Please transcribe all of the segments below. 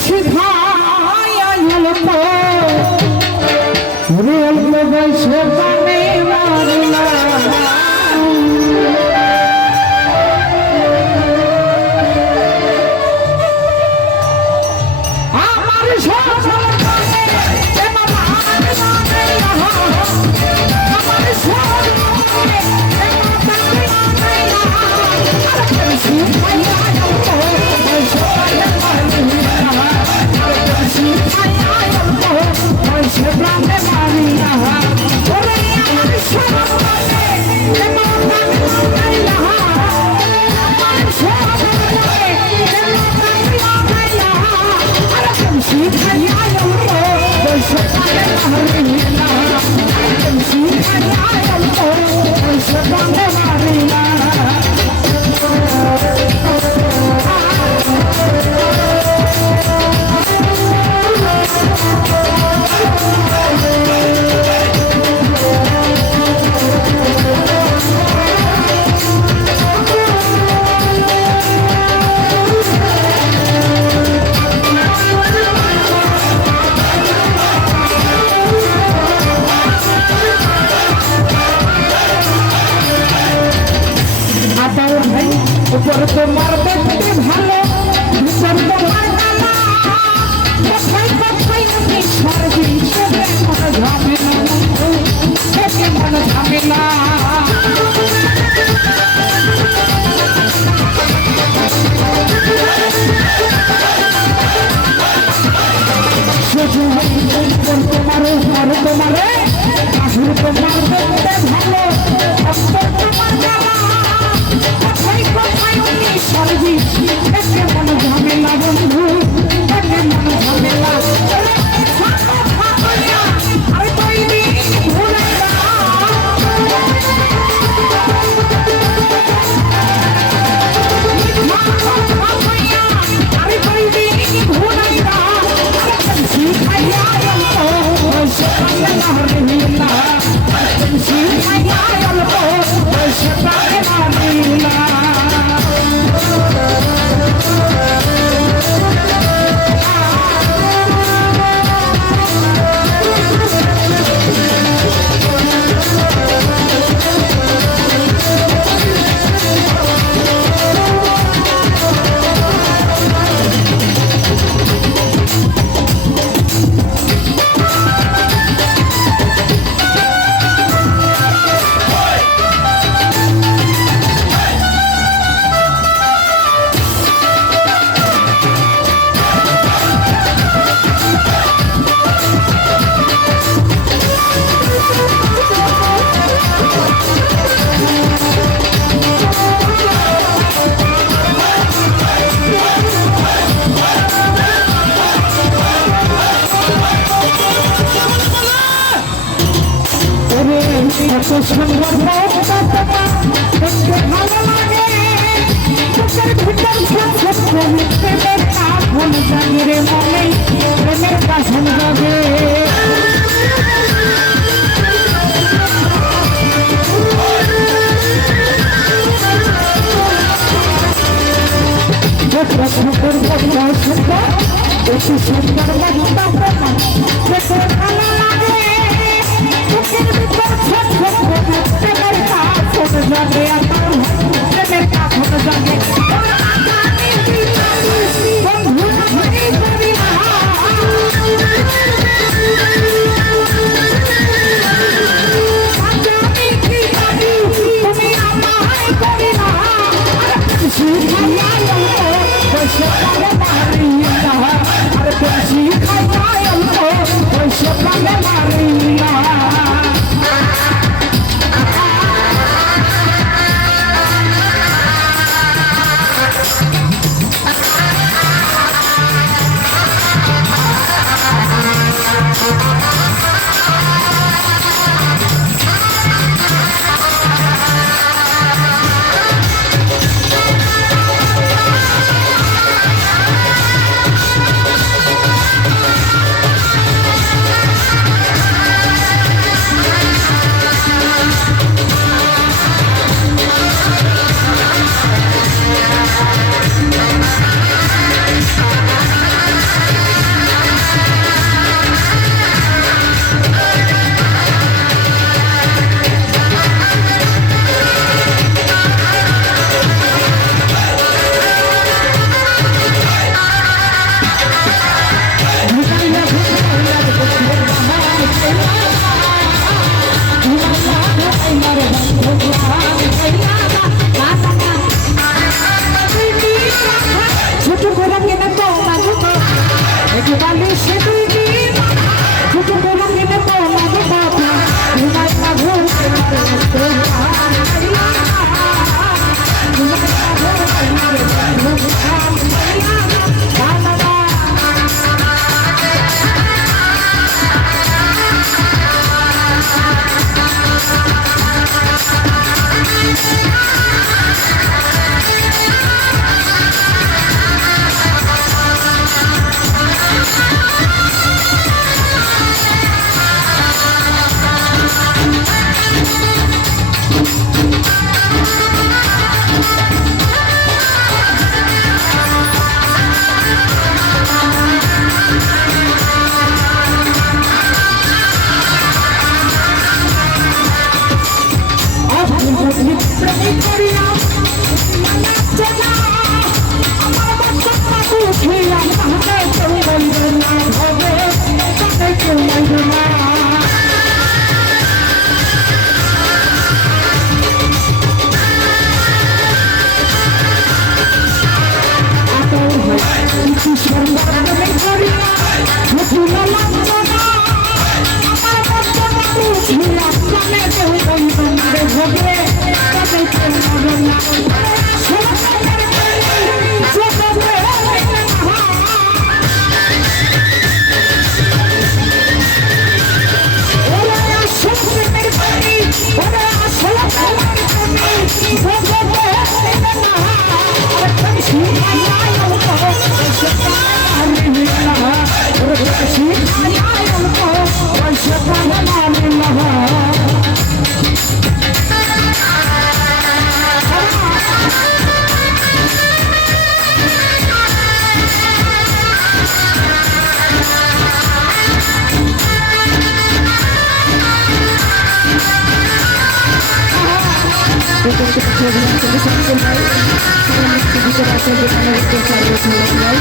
সিধায় অল্প অল্প বয়সে প্রাণে মারলা আমার সজল প্রাণে আমার সজল উপর তোমার দেখতে ভালো ভিতর তোমার কালা কোথায় কোথায় আমি সরবি সেবে মন ঝামেলা সেবে মন ঝামেলা শুধু উপর তোমার আসুর তোমার দেখতে ভালো অন্তর তোমার কালা কোথায় কোথায় উনি সরবি একে মন ঝামেলা বন্ধু একে মন ঝামেলা আরে তৈরি ভুলে আরে তৈরি ভুলে শিখাইয়া এত সুন্দর দেখতে ভালো লাগে বুকের ভিতর প্রেমের কাফন জাগে রে মনে প্রেমের কাফন জাগে সুন্দর বেশি সুন্দর দেখতে ভালো লাগে বুকের ভিতর প্রেমের কাফন জাগে আমার প্রেমের কাফন জাগে বন্ধু করি না তুমি আমায় করি না শিখাইয়া এরকম কোনো ছবি আনতে সামনে ভাই সামনে ভিতরে আছে যে কোনো একটা চালু হলো ভাই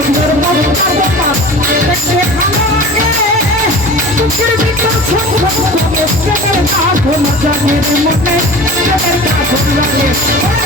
সুন্দর দেখতে ভালো লাগে বুকের ভিতর ছোট ছোট প্রেমের আগুন জাগে মনে প্রেমের আগুন লাগে